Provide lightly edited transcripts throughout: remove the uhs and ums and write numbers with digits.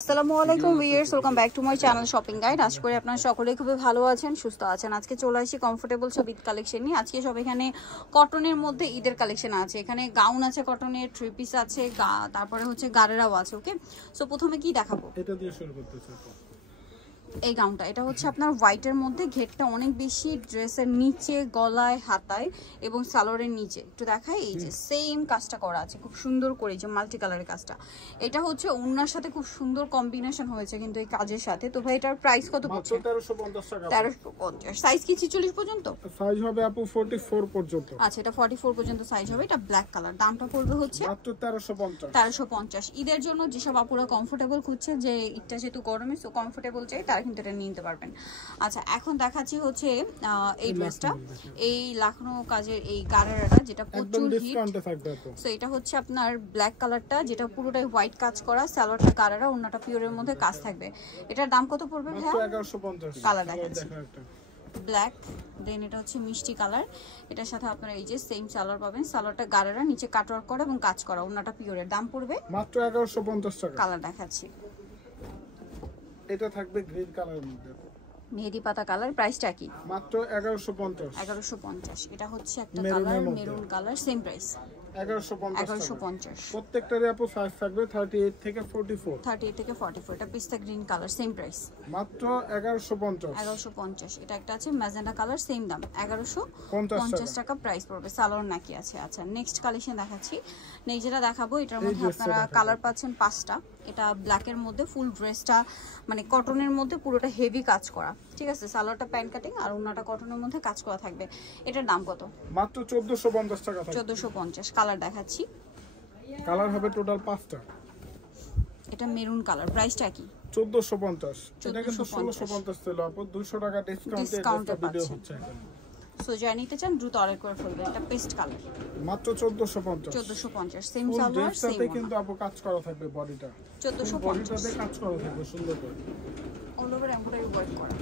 আসসালামু আলাইকুম viewers, welcome back to my channel shopping guide. আশা করি আপনারা সকলেই খুবই ভালো আছেন, সুস্থ আছেন। আজকে চলে আসি কমফোর্টেবল সব ঈদ কালেকশন নিয়ে। আজকে সব এখানে কটনের মধ্যে ঈদের কালেকশন আছে। এখানে গাউন আছে, কটনের থ্রি পিস আছে, তারপরে হচ্ছে গারেরাও আছে। ওকে, সো প্রথমে কি দেখাবো? এটা দিয়ে শুরু করতেছি। এই গাউনটা, এটা হচ্ছে আপনার হোয়াইটের মধ্যে, ঘেরটা অনেক বেশি, ড্রেসের নিচে, গলায়, হাতায় এবং সালোয়ারের নিচে একটু দেখাই। এই যে সেম কাজটা করা আছে খুব সুন্দর করে, যে মাল্টি কালারের কাজটা। এটা হচ্ছে ওড়নার সাথে খুব সুন্দর কম্বিনেশন হয়েছে কিন্তু এই কাজের সাথে। তো ভাই এটার প্রাইস কত পড়ছে? 1350 টাকা। 1350। সাইজ কি 46 পর্যন্ত? সাইজ হবে আপু 44 পর্যন্ত। আচ্ছা, এটা 44 পর্যন্ত সাইজ হবে। এটা ব্ল্যাক কালার। দামটা পড়বে হচ্ছে মাত্র 1350। 1350। ঈদের জন্য যেসব আপুরা কমফোর্টেবল খুঁজছে, যে ঈদটা যেহেতু গরমে, সো কমফোর্টেবল চাই, তারা কিন্তু এটা নিতে পারবেন। আচ্ছা, এখন দেখাচ্ছি হচ্ছে এই ড্রেসটা, এই লাখনো কাজের এই গারারাটা, যেটা প্রচুর হিট। সো এটা হচ্ছে আপনার ব্ল্যাক কালারটা, যেটা পুরোটাই হোয়াইট কাজ করা, সালোয়ারটা গারারা, ওন্নাটা পিওরের মধ্যে কাজ থাকবে। এটার দাম কত পড়বে ভাইয়া? মাত্র 1150। কালার দেখাচ্ছি ব্ল্যাক, দেন এটা হচ্ছে মিষ্টি কালার। এটার সাথে আপনারা এই যে সেম সালোয়ার পাবেন, সালোয়ারটা গারারা, নিচে কাটওয়ার্ক করা এবং কাজ করা, ওন্নাটা পিওরের। দাম পড়বে মাত্র 1150 টাকা। কালার দেখাচ্ছি, এটা থাকবে গ্রিন কালারের মধ্যে, মেহেদি পাতা কালার। প্রাইসটা কি? মাত্র 1150। 1150। এটা হচ্ছে একটা colour, maroon colour, same price 1150। প্রত্যেকটারই আপু সাইজ থাকবে 38 থেকে 44। 38 থেকে 44। এটা পিস্তা গ্রিন কালার, সেম প্রাইস মাত্র 1150। 1150। এটা একটা আছে ম্যাজেন্ডা কালার, সেম দাম 1150 টাকা প্রাইস পড়বে। সালোয়ার নাকি আছে। আচ্ছা, নেক্সট কালেকশন দেখাচ্ছি। নেক্সট যেটা দেখাবো, এটার মধ্যে আপনারা কালার পাচ্ছেন 5টা। এটা ব্ল্যাকের মধ্যে, ফুল ড্রেসটা মানে কটনের মধ্যে, পুরোটা হেভি কাজ করা, ঠিক আছে। সালোয়ারটা প্যান্ট কাটিং আর ওন্নাটা কটনের মধ্যে কাজ করা থাকবে। এটার দাম কত? মাত্র 1450 টাকা। 1450। কালার দেখাচ্ছি, কালার হবে টোটাল 5টা। এটা মেরুন কালার। প্রাইসটা কি? 1450। এটা কিন্তু 1650 ছিল আপু, 200 টাকা ডিসকাউন্টে ভিডিও হচ্ছে এখন। সো যারা নিতে চান দ্রুত অর্ডার করে ফেলবেন। এটা পেস্ট কালার, মাত্র 1450। 1450। সেম সালোয়ার, সেম কিন্তু আপু কাজ করা থাকবে, বডিটা 1450 বডিটাতে কাজ করা থাকবে সুন্দর করে, অল ওভার এমব্রয়ডারি ওয়ার্ক করা।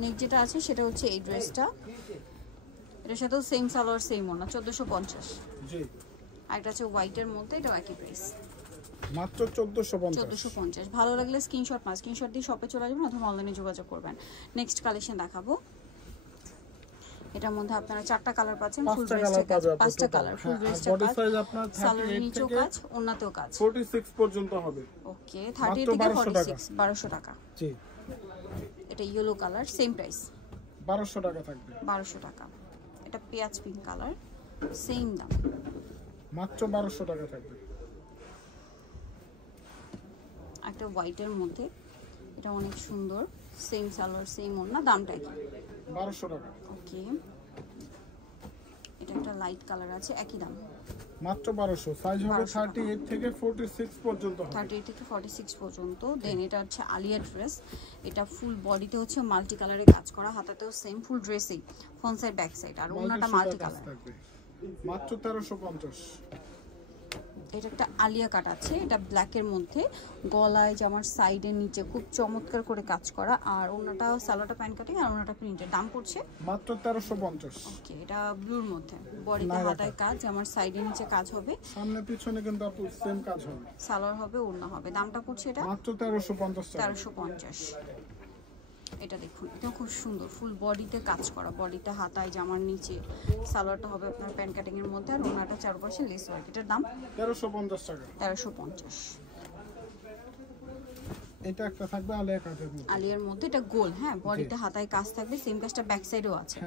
নেক্সট যেটা আছে সেটা হচ্ছে এই ড্রেসটা, এটার সাথেও সেম সালোয়ার, সেম ওড়না, 1450। জি। আর এটা আছে হোয়াইটের মধ্যে, এটাও একই প্রাইস, মাত্র 1450। 1450। ভালো লাগলে স্ক্রিনশট দিয়ে শপে চলে যাবেন অথবা অনলাইনে যোগাযোগ করবেন। নেক্সট কালেকশন দেখাবো। এটার মধ্যে আপনারা 4টা কালার পাচ্ছেন, ফুল ড্রেসটা কাজ, 5টা কালার, ফুল ড্রেসটা কাজ, সালোয়ারের নিচেও কাজ, ওন্নাতেও কাজ, 46 পর্যন্ত হবে। ওকে, 30 থেকে 46, 1200 টাকা। জি। এটা ইয়েলো কালার, সেম প্রাইস 1200 টাকা থাকবে। 1200 টাকা। এটা পেঁয়াজ পিঙ্ক কালার, সেম দাম, মাত্র 1200 টাকা থাকবে। একটা হোয়াইটের মধ্যে, এটা অনেক সুন্দর, সেম সালোয়ার, সেম ওড়না, দামটা কি? 1200 টাকা। ওকে, এটা একটা লাইট কালার আছে, একই দাম, মাত্র 1200। সাইজ হবে 38 থেকে 46 পর্যন্ত হবে। 38 থেকে 46 পর্যন্ত। দেন এটা হচ্ছে আলিয়া ড্রেস। এটা ফুল বডিতে হচ্ছে মাল্টি কালারে কাজ করা, হাতাতেও সেম, ফুল ড্রেসেই ফ্রন্ট সাইড ব্যাক সাইড, আর ওড়নাটা মাল্টি কালার। মাত্র 1350। এটা একটা আলিয়া কাট আছে, এটা ব্ল্যাকের মধ্যে, গলায় জামার সাইডের নিচে খুব চমৎকার করে কাজ করা, আর ওনাটা সালোয়ারটা প্যান্ট কাটিং আর ওনাটা প্রিন্টের। দাম পড়ছে মাত্র 1350। ওকে, এটা ব্লুর মধ্যে, বডিতে হাতায় কাজ, জামার সাইডের নিচে কাজ হবে, সামনে পিছনে কিন্তু আপু সেম কাজ হবে, সালোয়ার হবে, ওড়না হবে। দামটা পড়ছে এটা মাত্র 1350 টাকা। 1350। এটা দেখুন, এটা খুব সুন্দর, ফুল বডিতে কাজ করা, বডিতে হাতায় জামার নিচে, সালোয়ারটা হবে আপনার প্যান্ট কাটিং এর মধ্যে, আর ওনাটা চারপাশে লেস ওয়ার্ক। এটার দাম 1350 টাকা। 1350। এটা একটা থাকবে আলিয়া কাটের মধ্যে, আলিয়ার মধ্যে, এটা গোল, হ্যাঁ, বডিতে হাতায় কাজ থাকবে, সেম কাজটা ব্যাক সাইডেও আছে,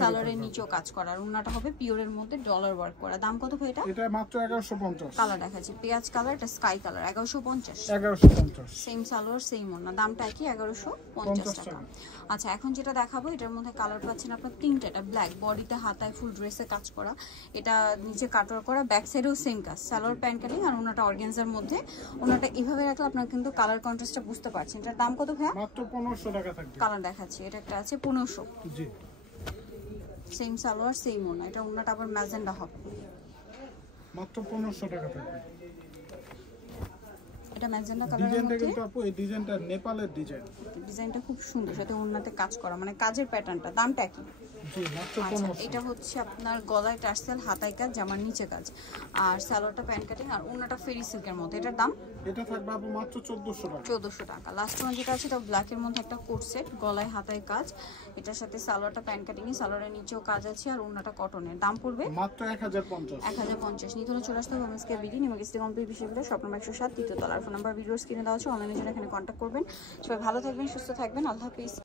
সালোয়ারের নিচেও কাজ করা, আর ওনাটা হবে পিওরের মধ্যে ডলার ওয়ার্ক করা। দাম কত ভাই এটা? এটা মাত্র 1150। কালার দেখাচ্ছি, পেঁয়াজ কালার, এটা sky colour, 1150। 1150। Same salwar, same ওড়না, দামটা কি? 1150 টাকা। আচ্ছা, এখন যেটা দেখাবো, এটার মধ্যে কালার পাচ্ছেন আপনার 3টা। এটা ব্ল্যাক, বডিতে হাতায় ফুল ড্রেসে কাজ করা, এটা নিচে কাটওয়ার্ক করা, ব্যাক সাইডেও সেম কাজ, সালোয়ার প্যান্ট কাটিং, আর ওনাটা অর্গানজার মধ্যে। ওনাটা এভাবে রাখলে আপনার কিন্তু কালার কন্ট্রাস্টটা বুঝতে পারছেন। এটার দাম কত ভাইয়া? মাত্র 1500 টাকা থাকবে। কালার দেখাচ্ছি, এটা একটা আছে 1500। জি। সেম সালোয়ার, সেম ওড়না, এটা ওড়নাটা আবার ম্যাজেন্ডা হবে, মাত্র 1500 টাকা থাকবে। এটা ম্যাজেন্ডা কালারের ডিজাইনটা মধ্যে, কিন্তু আপু এই ডিজাইনটা নেপালের ডিজাইন, ডিজাইনটা খুব সুন্দর, সাথে ওড়নাতে কাজ করা, মানে কাজের প্যাটার্নটা। দামটা কি? জি মাত্র আচ্ছা 1500 এটা হচ্ছে আপনার গলায় টার্সেল, হাতায় কাজ, জামার নিচে কাজ, আর সালোয়ারটা প্যান্ট কাটিং, আর ওন্নাটা ফেরি সিল্কের মধ্যে। এটার দাম এটা থাকবে আপু মাত্র 1400 টাকা। 1400 টাকা। লাস্ট ওয়ান যেটা আছে এটা ব্ল্যাকের মধ্যে একটা কোট সেট, গলায় হাতায় কাজ, এটার সাথে সালোয়ারটা প্যান্ট কাটিং, সালোয়ারের নিচেও কাজ আছে, আর ওন্নাটা কটনের। দাম পড়বে মাত্র 1050। 1050। নিতে হলে চলে আসতে হবে এমএসকে বিডি, নিমাগিস্তি কমপ্লিট বিশ্ববিদ্যালয়, শপ নম্বর 107, তৃতীয় তলার। ফোন নাম্বার ভিডিওর স্ক্রিনে দেওয়া আছে, অনলাইনে জন্য এখানে কন্ট্যাক্ট করবেন। সবাই ভালো থাকবেন, সুস্থ থাকবেন, আল্লাহ হাফিজ।